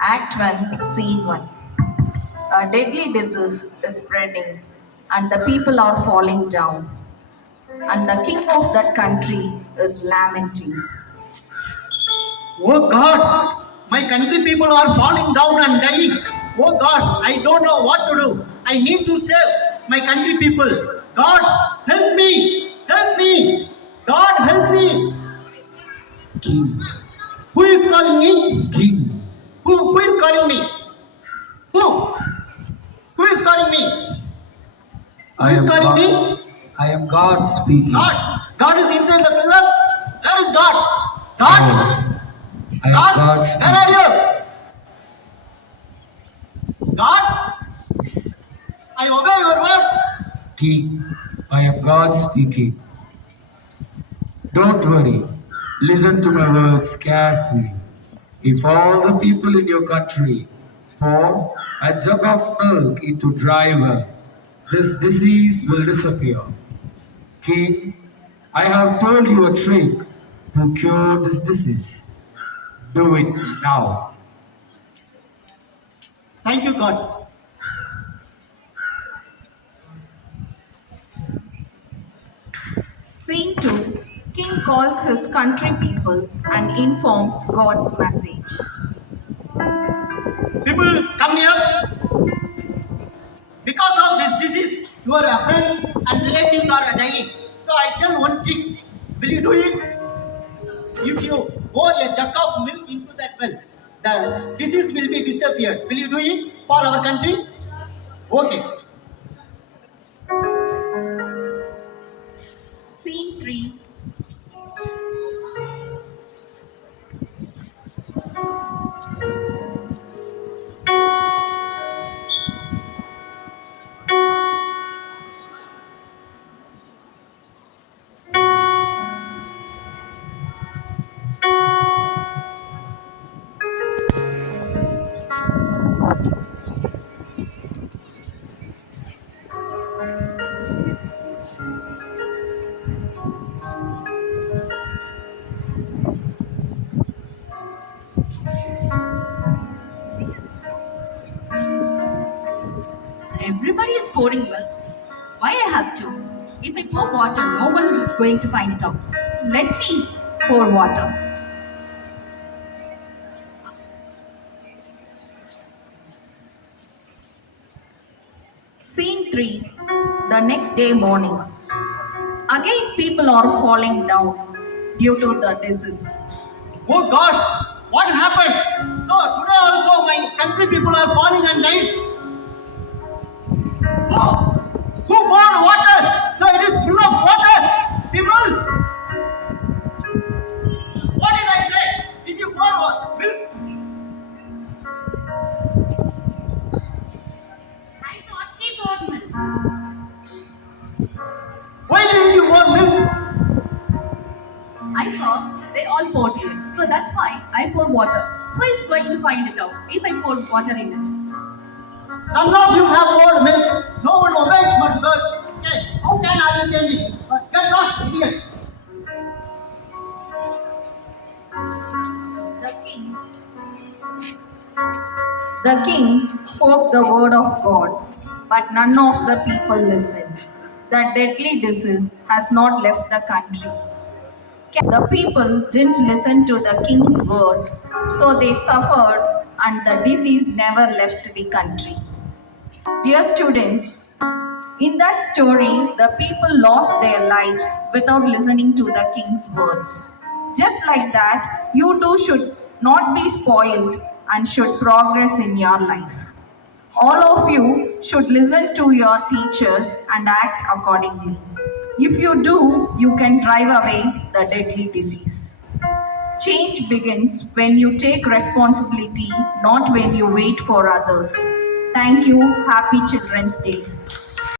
Act 1, Scene 1. A deadly disease is spreading, and the people are falling down, and the king of that country is lamenting. Oh God, my country people are falling down and dying. Oh God, I don't know what to do. I need to save my country people. God, help me! Help me! God, help me! King, Who is calling me? King, Who is calling me? Who? Who is calling me? Who I is am calling God. me? I am God speaking. God. God is inside the pillar. Where is God? God? I am God? God Where are speaking. you? God? I obey your words. King, I am God speaking. Don't worry. Listen to my words carefully. If all the people in your country pour a jug of milk into dry well, this disease will disappear. King, I have told you a trick to cure this disease. Do it now. Thank you, God. Scene 2. King calls his country people and informs God's message. People, come here. Because of this disease, your friends and relatives are dying. So I tell one thing. Will you do it? If you pour a jug of milk into that well, the disease will be disappeared. Will you do it for our country? Okay. Scene 3. So everybody is pouring milk. Why I have to? If I pour water, no one is going to find it out. Let me pour water. Scene 3. The next day morning. Again, people are falling down due to the disease. Oh God, what happened? So today also my country people are falling and dying. Oh, who poured water? So it is full of water. People, what did I say? Did you pour milk? I thought he poured milk. Why didn't you pour milk? I thought they all poured it. So that's why I pour water. Who is going to find it out if I pour water in it? None of you have poured milk. No one obeys but birds. Okay, how can I be changing? Get lost, idiots. The king The king spoke the word of God, but none of the people listened. The deadly disease has not left the country. The people didn't listen to the king's words, so they suffered and the disease never left the country. Dear students, in that story, the people lost their lives without listening to the king's words. Just like that, you too should not be spoiled and should progress in your life. All of you should listen to your teachers and act accordingly. If you do, you can drive away the deadly disease. Change begins when you take responsibility, not when you wait for others. Thank you. Happy Children's Day.